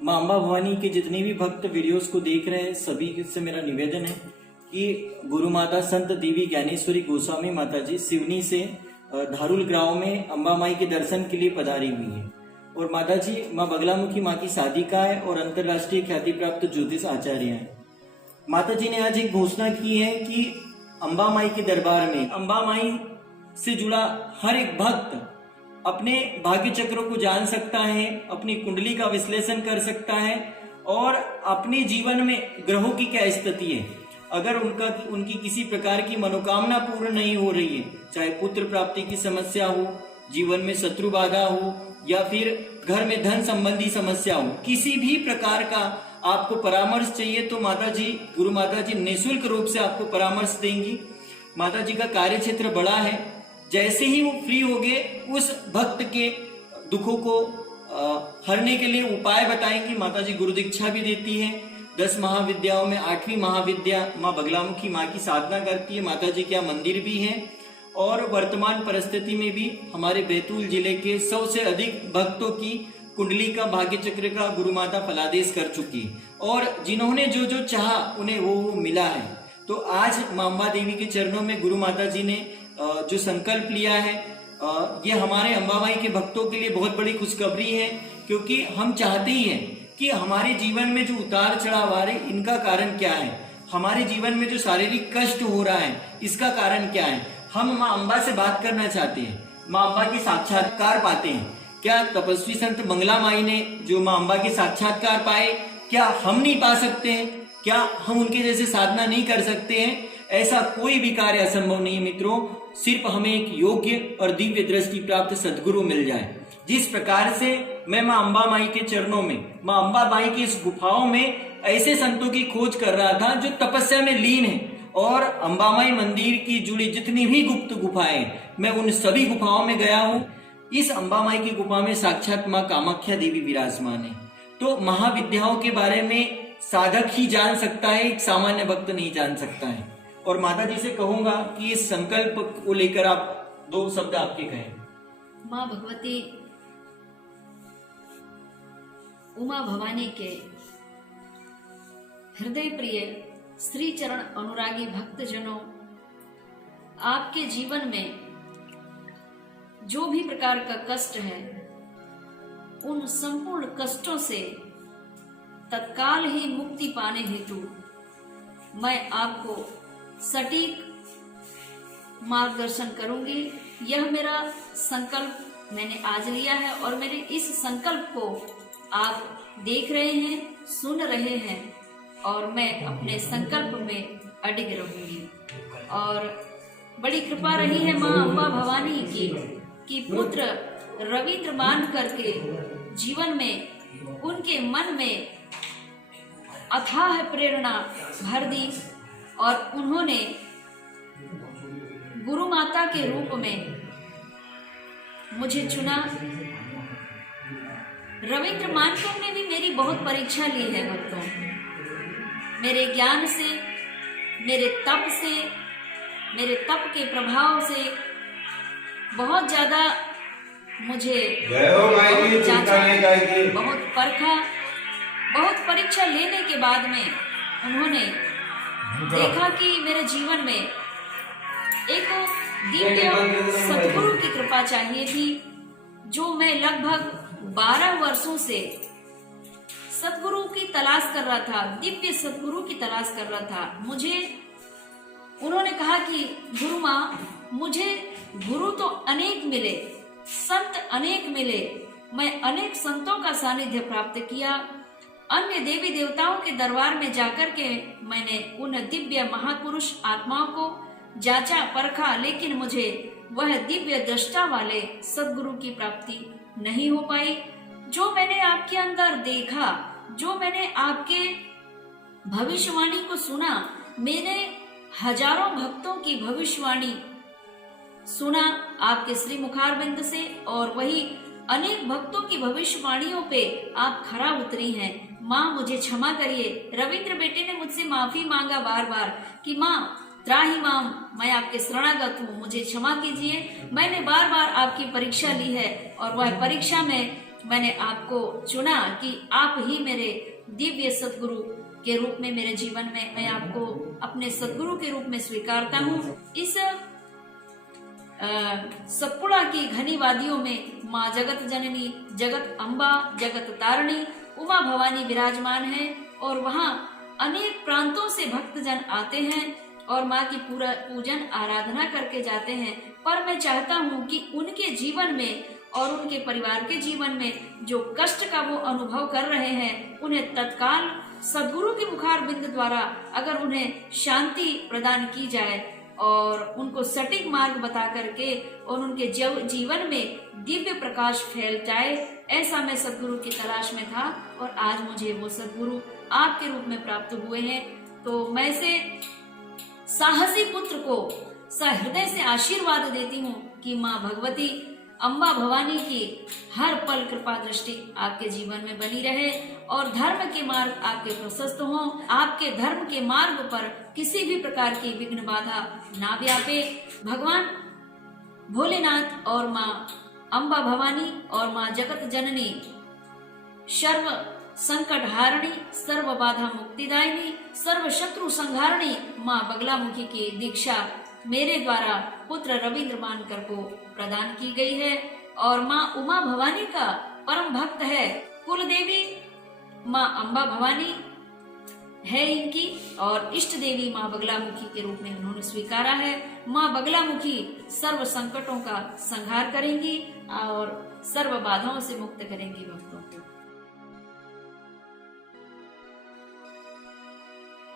माँ अम्बा भवानी के जितने भी भक्त वीडियोस को देख रहे हैं सभी से मेरा निवेदन है कि गुरु माता संत देवी ज्ञानेश्वरी गोस्वामी माता जी सिवनी से धारुल गांव में अम्बा माई के दर्शन के लिए पधारी हुई है। और माता जी माँ बगलामुखी माँ की साधिका है और अंतर्राष्ट्रीय ख्याति प्राप्त ज्योतिष आचार्य है। माता जी ने आज एक घोषणा की है कि अम्बा माई के दरबार में अम्बा माई से जुड़ा हर एक भक्त अपने भाग्य चक्रों को जान सकता है, अपनी कुंडली का विश्लेषण कर सकता है और अपने जीवन में ग्रहों की क्या स्थिति है। अगर उनकी किसी प्रकार की मनोकामना पूर्ण नहीं हो रही है, चाहे पुत्र प्राप्ति की समस्या हो, जीवन में शत्रु बाधा हो या फिर घर में धन संबंधी समस्या हो, किसी भी प्रकार का आपको परामर्श चाहिए तो माता जी गुरु माता जी निःशुल्क रूप से आपको परामर्श देंगी। माता जी का कार्य क्षेत्र बड़ा है। जैसे ही वो फ्री हो गए उस भक्त के दुखों को हरने के लिए उपाय बताएंगी। माता जी गुरु दीक्षा भी देती है। 10 महाविद्याओं में 8वीं महाविद्या माँ बगलामुखी माँ की साधना करती है। माता जी का मंदिर भी है और वर्तमान परिस्थिति में भी हमारे बैतूल जिले के 100 से अधिक भक्तों की कुंडली का भाग्य चक्र का गुरु माता फलादेश कर चुकी है और जिन्होंने जो जो चाहा उन्हें वो मिला है। तो आज माँ अम्बा देवी के चरणों में गुरु माता जी ने जो संकल्प लिया है ये हमारे अम्बाबाई के भक्तों के लिए बहुत बड़ी खुशखबरी है, क्योंकि हम चाहते ही हैं कि हमारे जीवन में जो उतार चढ़ाव आ रहे इनका कारण क्या है, हमारे जीवन में जो शारीरिक कष्ट हो रहा है इसका कारण क्या है। हम माँ अम्बा से बात करना चाहते हैं, माँ अम्बा के साक्षात्कार पाते हैं। क्या तपस्वी संत मंगला माई ने जो माँ अम्बा के साक्षात्कार पाए क्या हम नहीं पा सकते हैं? क्या हम उनके जैसे साधना नहीं कर सकते हैं? ऐसा कोई भी कार्य असंभव नहीं है मित्रों, सिर्फ हमें एक योग्य और दिव्य दृष्टि प्राप्त सद्गुरु मिल जाए। जिस प्रकार से मैं माँ अम्बा माई के चरणों में, माँ अम्बा माई की इस गुफाओं में ऐसे संतों की खोज कर रहा था जो तपस्या में लीन है और अम्बा माई मंदिर की जुड़ी जितनी भी गुप्त गुफाएं मैं उन सभी गुफाओं में गया हूँ। इस अम्बा माई की गुफा में साक्षात माँ कामाख्या देवी विराजमान है। तो महाविद्याओं के बारे में साधक ही जान सकता है, एक सामान्य भक्त नहीं जान सकता है। और माता जी से कहूंगा कि इस संकल्प को लेकर आप 2 शब्द आपके कहें। माँ भगवती उमा भवानी के हृदय प्रिय श्री चरण अनुरागी भक्तजनों, आपके जीवन में जो भी प्रकार का कष्ट है उन संपूर्ण कष्टों से तत्काल ही मुक्ति पाने हेतु मैं आपको सटीक मार्गदर्शन करूंगी। यह मेरा संकल्प मैंने आज लिया है और मेरे इस संकल्प को आप देख रहे हैं, सुन रहे हैं और मैं अपने संकल्प में अडिग रहूंगी। और बड़ी कृपा रही है माँ अम्बा भवानी की कि पुत्र रविंद्र मान करके जीवन में उनके मन में अथाह प्रेरणा भर दी और उन्होंने गुरु माता के रूप में मुझे चुना। रविंद्र मानकर ने भी मेरी बहुत परीक्षा ली है भक्तों, मेरे ज्ञान से, मेरे तप से, मेरे तप के प्रभाव से बहुत ज्यादा मुझे जांचा, बहुत परखा, बहुत परीक्षा लेने के बाद में उन्होंने देखा कि मेरे जीवन में एक दिव्य सद्गुरु की कृपा चाहिए थी, जो मैं लगभग 12 वर्षों से सद्गुरु की तलाश कर रहा था, दिव्य सद्गुरु की तलाश कर रहा था। मुझे उन्होंने कहा कि गुरु माँ, मुझे गुरु तो अनेक मिले, संत अनेक मिले, मैं अनेक संतों का सानिध्य प्राप्त किया, अन्य देवी देवताओं के दरबार में जाकर के मैंने उन दिव्य महापुरुष आत्माओं को जांचा परखा, लेकिन मुझे वह दिव्य दृष्टा वाले सद्गुरु की प्राप्ति नहीं हो पाई। जो मैंने आपके अंदर देखा, जो मैंने आपके भविष्यवाणी को सुना, मैंने हजारों भक्तों की भविष्यवाणी सुना आपके श्री मुखारबिंद से और वही अनेक भक्तों की भविष्यवाणियों पे आप खरा उतरी हैं। माँ मुझे क्षमा करिए। रविंद्र बेटे ने मुझसे माफी मांगा बार बार कि माँ त्राही माम, मैं आपके शरणागत हूँ, मुझे क्षमा कीजिए। मैंने बार बार आपकी परीक्षा ली है और वह परीक्षा में मैंने आपको चुना कि आप ही मेरे दिव्य सदगुरु के रूप में मेरे जीवन में, मैं आपको अपने सदगुरु के रूप में स्वीकारता हूँ। इस सतपुड़ा की घनी वादियों में माँ जगत जननी, जगत अम्बा, जगत तारिणी, उमा भवानी विराजमान है और वहाँ अनेक प्रांतों से भक्तजन आते हैं और माँ की पूरा पूजन आराधना करके जाते हैं। पर मैं चाहता हूँ कि उनके जीवन में और उनके परिवार के जीवन में जो कष्ट का वो अनुभव कर रहे हैं, उन्हें तत्काल सद्गुरु के मुखार बिंद द्वारा अगर उन्हें शांति प्रदान की जाए और उनको सटीक मार्ग बता करके और उनके जीवन में दिव्य प्रकाश फैल जाए, ऐसा मैं सद्गुरु की तलाश में था और आज मुझे वो सद्गुरु आपके रूप में प्राप्त हुए हैं। तो मैं से साहसी पुत्र को सहृदय से आशीर्वाद देती हूँ कि माँ भगवती अम्बा भवानी की हर पल कृपा दृष्टि आपके जीवन में बनी रहे और धर्म के मार्ग आपके प्रशस्त हों। आपके धर्म के मार्ग पर किसी भी प्रकार की विघ्न बाधा ना व्यापे। भगवान भोलेनाथ और माँ अम्बा भवानी और माँ जगत जननी सर्व संकट हारणी, सर्व बाधा मुक्तिदायिनी, सर्व शत्रु संहारणी माँ बगलामुखी की दीक्षा मेरे द्वारा पुत्र रविंद्र मानकर को प्रदान की गई है और माँ उमा भवानी का परम भक्त है। कुल देवी माँ अम्बा भवानी है इनकी और इष्ट देवी माँ बगलामुखी के रूप में उन्होंने स्वीकारा है। माँ बगलामुखी सर्व संकटों का संहार करेंगी और सर्व बाधाओं से मुक्त करेंगी भक्तों को।